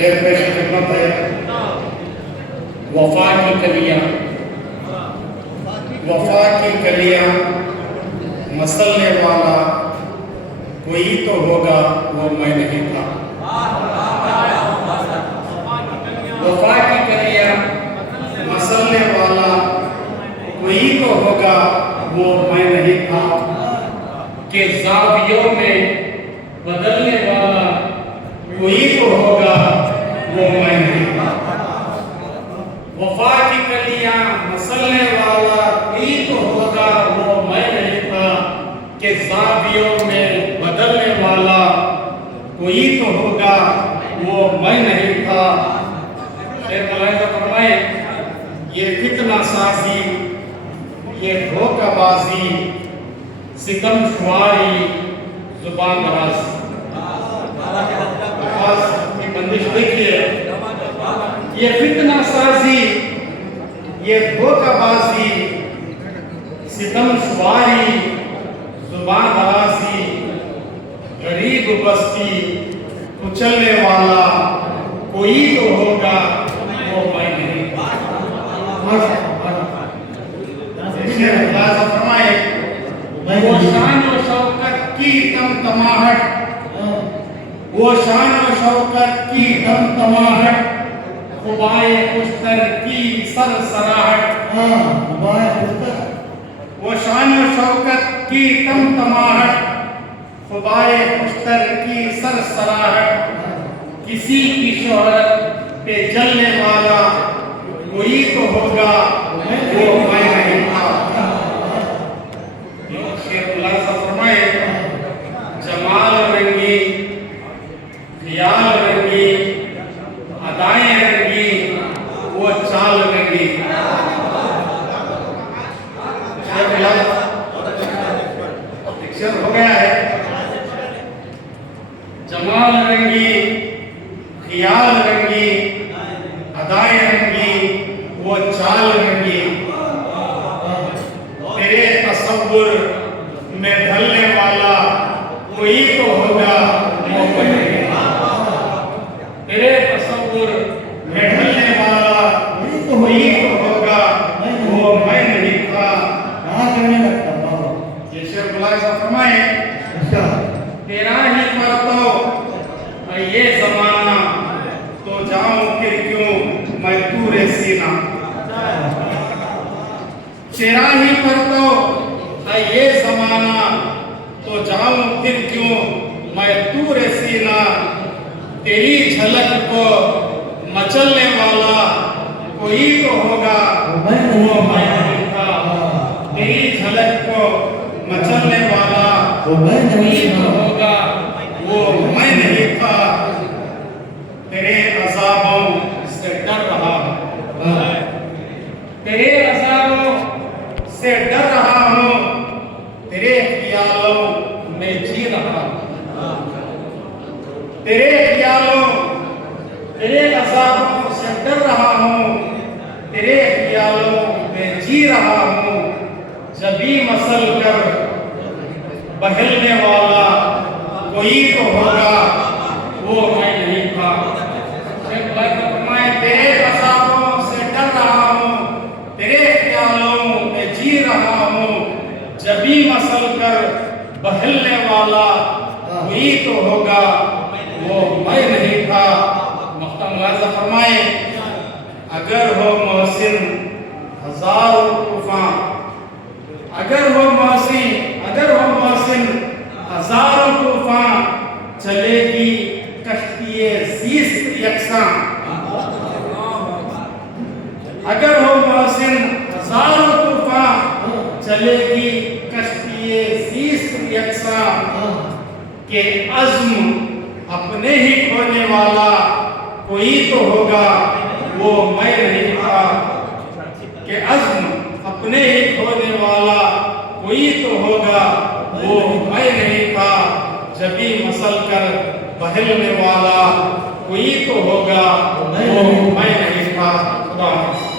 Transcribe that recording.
شعر پیش خدمت ہے وفا کی کلیاں، وفا کی کلیاں مسلنے والا کوئی تو ہوگا وہ میں نہیں تھا۔ وفا کی کلیاں مسلنے والا کوئی تو ہوگا وہ میں نہیں تھا، کہ زاویوں میں بدلنے والا کوئی تو ہوگا وہ میں نہیں تھا۔ وفا کی کلیاں مسلنے والا کوئی تو ہوگا وہ میں نہیں تھا، کہ زاویوں میں بدلنے والا کوئی تو ہوگا وہ میں نہیں تھا۔ شیخ ملاحظہ فرمائے یہ فتنہ سازی، یہ دھوکہ بازی، ستم شماری، زبان درازی۔ کی بندش دیکھیے، یہ فتنہ سازی، یہ دھوکہ بازی، ستم شماری، زبان درازی، غریب بستی کچلنے والا کوئی تو ہوگا وہ میں نہیں۔ فرمائے وہ شان و شوکت کی تمتماہٹ، وہ شان و شوکت کی تمتماہٹ، خبائے خوشتر کی سرسراہٹ۔ وہ شان و شوکت کی تمتماہٹ، خبائے خوشتر کی سرسراہٹ، کسی کی شہرت پہ جلنے والا کوئی تو ہوگا وہ میں نہیں تھا۔ شیخ ملاحظہ فرمائے جمال رنگی، خیال رنگی، ادائیں رنگی، وہ چال رنگی۔ شیخ ملاحظہ شعر ہو گیا ہے، جمال رنگی، خیال رنگی، ادائیں رنگی، وہ چال رنگی، تیرے تصور میں ڈھلنے والا کوئی تو ہوگا وہ میں نہیں تھا۔ تیرے تصور میں ڈھلنے والا کوئی تو ہوگا وہ میں نہیں تھا۔ یہ شعر ملاحظہ فرمائے تیرا ہی پرتو یہ زمانہ، تو جاؤں پھر کیوں میں دور سینہ۔ تیرا ہی پرتو یہ زمانہ، تو جاؤں پھر کیوں میں دور سینہ۔ تیری جھلک کو مچلنے والا کوئی تو ہوگا وہ میں نہیں تھا۔ تیری جھلک کو مچلنے والا کوئی تو ہوگا وہ میں نہیں تھا۔ تیرے عذابوں سے ڈر رہا ہوں، تیرے عذابوں سے ڈر رہا ہوں، تیرے خیالوں میں جی رہا ہوں۔ تیرے خیالوں، تیرے عذابوں سے ڈر رہا ہوں، تیرے خیالوں میں جی رہا ہوں، جبھی مسل کر بہلنے والا کوئی تو ہوگا وہ میں نہیں تھا۔ تیرے عذابوں سے ڈر رہا ہوں، تیرے خیالوں میں جی رہا ہوں، جبھی مسل کر بہلنے والا کوئی تو ہوگا وہ میں نہیں تھا۔ مختم ملاحظہ فرمائے اگر ہو محسن ہزاروں طوفان، اگر ہو محسن ہزاروں طوفان، چلے گی کشتی زیست یکساں۔ اگر ہو محسن ہزاروں طوفان، چلے گی کشتی زیست یکساں، کہ عزم اپنے ہی کھونے والا کوئی تو ہوگا وہ میں نہیں تھا۔ کہ عزم اپنے ہی کھونے والا کوئی تو ہوگا وہ میں نہیں تھا، جبھی مسل کر بہلنے والا کوئی تو ہوگا وہ میں نہیں تھا۔ خدا حافظ۔